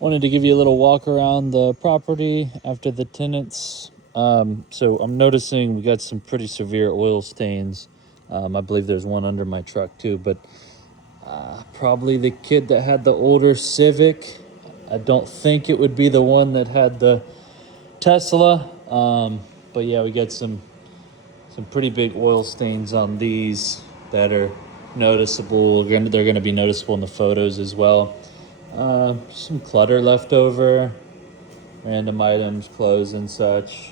Wanted to give you a little walk around the property after the tenants. So I'm noticing we got some pretty severe oil stains. I believe there's one under my truck too, but probably the kid that had the older Civic. I don't think it would be the one that had the Tesla. But yeah, we got some pretty big oil stains on these that are noticeable. They're going to be noticeable in the photos as well. Some clutter left over, random items, clothes and such.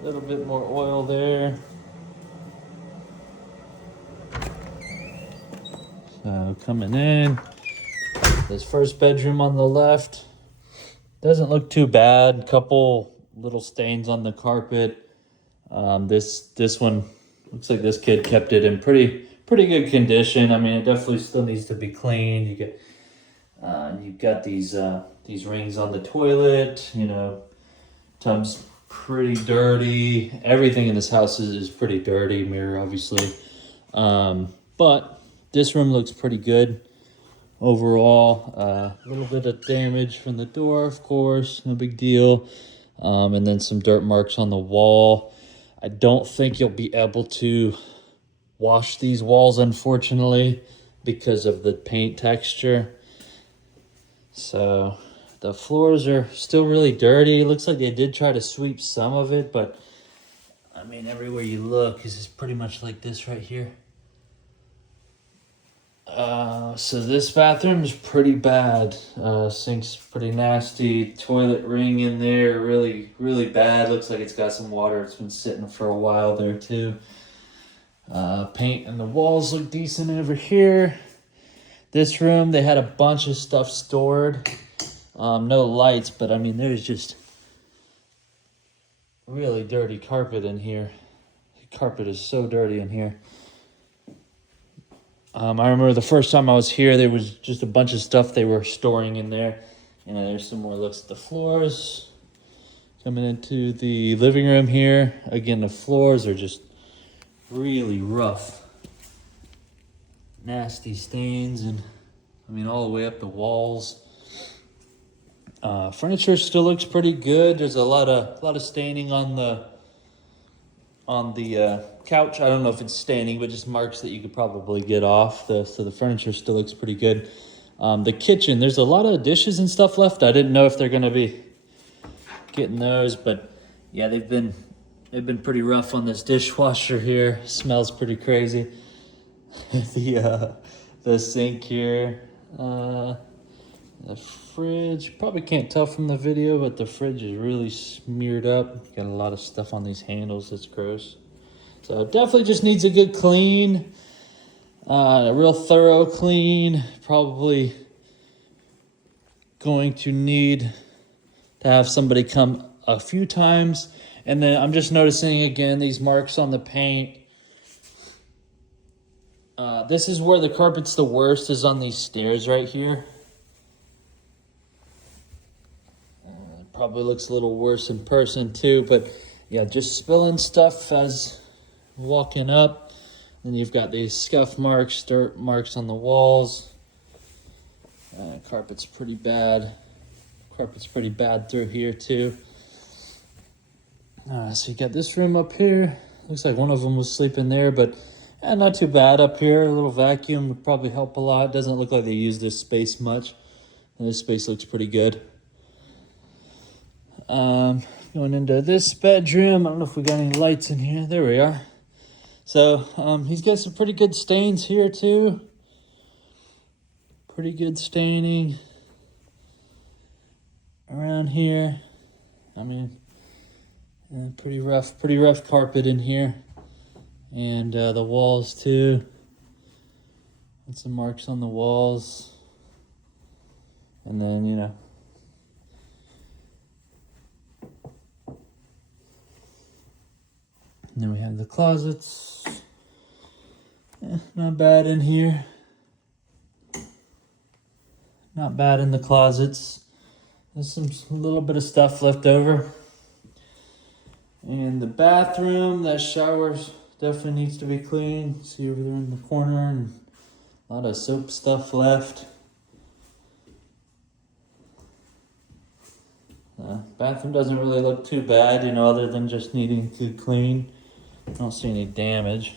A little bit more oil there. So coming in, this first bedroom on the left doesn't look too bad. Couple little stains on the carpet. This one looks like this kid kept it in pretty good condition. I mean, it definitely still needs to be cleaned. You've got these rings on the toilet. You know, tub's pretty dirty. Everything in this house is pretty dirty. Mirror, obviously, but this room looks pretty good overall. A little bit of damage from the door, of course, no big deal. And then some dirt marks on the wall. I don't think you'll be able to wash these walls, unfortunately, because of the paint texture. So the floors are still really dirty. It looks like they did try to sweep some of it, but I mean, everywhere you look is pretty much like this right here. So this bathroom is pretty bad. Sink's pretty nasty. Toilet ring in there, really bad. Looks like it's got some water. It's been sitting for a while there too. Paint and the walls look decent over here. This room, they had a bunch of stuff stored. No lights, but I mean, there's just really dirty carpet in here. The carpet is so dirty in here. I remember the first time I was here, there was just a bunch of stuff they were storing in there. And there's some more looks at the floors. Coming into the living room here. Again, the floors are just really rough. Nasty stains, and I mean, all the way up the walls. Furniture still looks pretty good. There's a lot of staining on the couch. I don't know if it's staining, but just marks that you could probably get off. So the furniture still looks pretty good. The kitchen, there's a lot of dishes and stuff left. I didn't know if they're gonna be getting those, but yeah, they've been pretty rough on this dishwasher here. Smells pretty crazy. The sink here, the fridge. Probably can't tell from the video, but the fridge is really smeared up. Got a lot of stuff on these handles. That's gross. So definitely just needs a good clean, a real thorough clean. Probably going to need to have somebody come a few times. And then I'm just noticing again these marks on the paint. This is where the carpet's the worst, is on these stairs right here. Probably looks a little worse in person too, but yeah, just spilling stuff as walking up. Then you've got these scuff marks, dirt marks on the walls. Carpet's pretty bad. Carpet's pretty bad through here too. So you got this room up here. Looks like one of them was sleeping there, but not too bad up here. A little vacuum would probably help a lot. Doesn't look like they use this space much. And this space looks pretty good. Going into this bedroom. I don't know if we got any lights in here. There we are. So he's got some pretty good stains here too. Pretty good staining around here. I mean, pretty rough carpet in here. And the walls too. And some marks on the walls. And then, you know, and then we have the closets. Not bad in here. Not bad in the closets. There's a little bit of stuff left over. And the bathroom, that shower definitely needs to be cleaned. See over there in the corner, and a lot of soap stuff left. Bathroom doesn't really look too bad, you know, other than just needing to clean. I don't see any damage.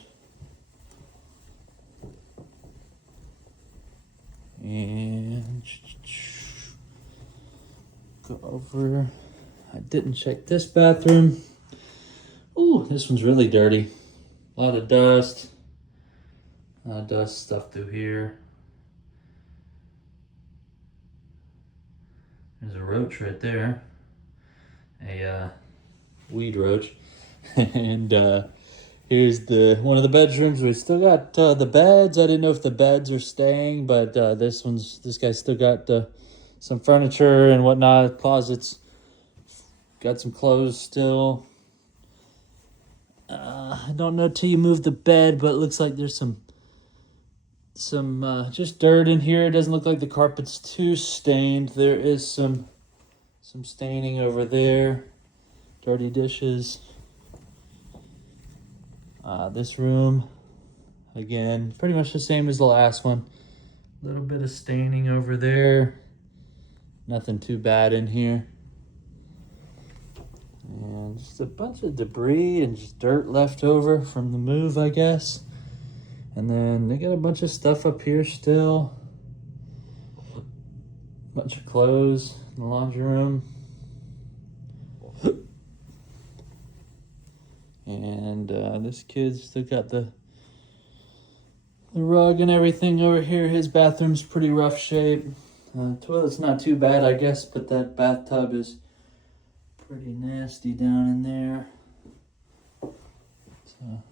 And go over. I didn't check this bathroom. Ooh, this one's really dirty. A lot of dust. A lot of dust stuff through here. There's a roach right there. A weed roach. And here's one of the bedrooms. We still got the beds. I didn't know if the beds are staying, but this guy's still got some furniture and whatnot. Closets. Got some clothes still. I don't know till you move the bed, but it looks like there's some just dirt in here. It doesn't look like the carpet's too stained. There is some staining over there. Dirty dishes. This room, again, pretty much the same as the last one. A little bit of staining over there. Nothing too bad in here. And just a bunch of debris and just dirt left over from the move, I guess. And then they got a bunch of stuff up here still. Bunch of clothes in the laundry room. And this kid's still got the rug and everything over here. His bathroom's pretty rough shape. Toilet's not too bad, I guess, but that bathtub is pretty nasty down in there. So,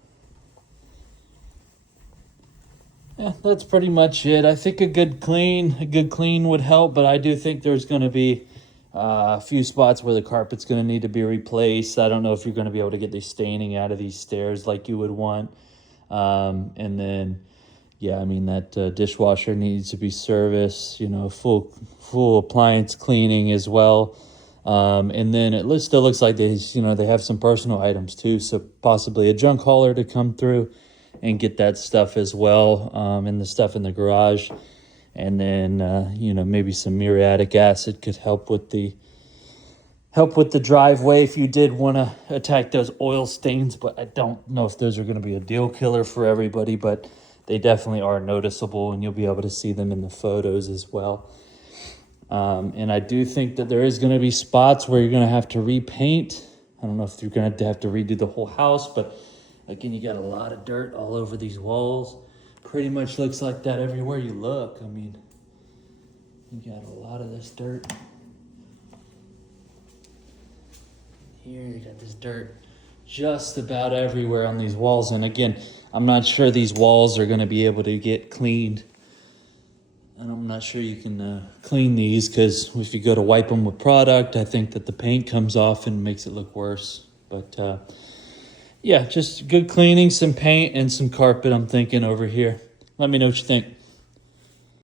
yeah, that's pretty much it. I think a good clean would help, but I do think there's going to be a few spots where the carpet's going to need to be replaced. I don't know if you're going to be able to get the staining out of these stairs like you would want. And then, yeah, I mean, that dishwasher needs to be serviced, you know, full appliance cleaning as well. And then it still looks like they have some personal items too. So possibly a junk hauler to come through and get that stuff as well. And the stuff in the garage. And then, maybe some muriatic acid could help with the driveway if you did want to attack those oil stains. But I don't know if those are going to be a deal killer for everybody, but they definitely are noticeable, and you'll be able to see them in the photos as well. And I do think that there is going to be spots where you're going to have to repaint. I don't know if you're going to have to redo the whole house, but again, you got a lot of dirt all over these walls. Pretty much looks like that everywhere you look. I mean, you got a lot of this dirt. Here, you got this dirt just about everywhere on these walls. And again, I'm not sure these walls are going to be able to get cleaned. And I'm not sure you can clean these, because if you go to wipe them with product, I think that the paint comes off and makes it look worse. But yeah, just good cleaning, some paint, and some carpet, I'm thinking, over here. Let me know what you think.